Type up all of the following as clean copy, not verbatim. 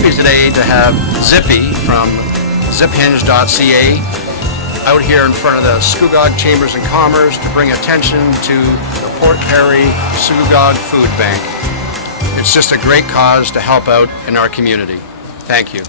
happy today to have Zippy from ziphinge.ca out here in front of the Scugog Chambers and Commerce to bring attention to the Port Perry Scugog Food Bank. It's just a great cause to help out in our community. Thank you.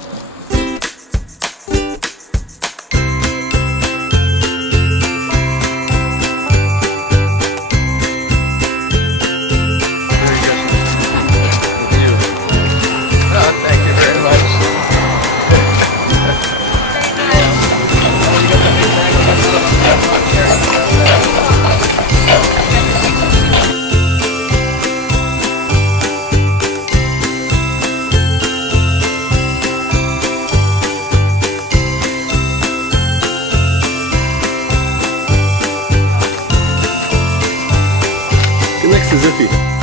Next to Zippy.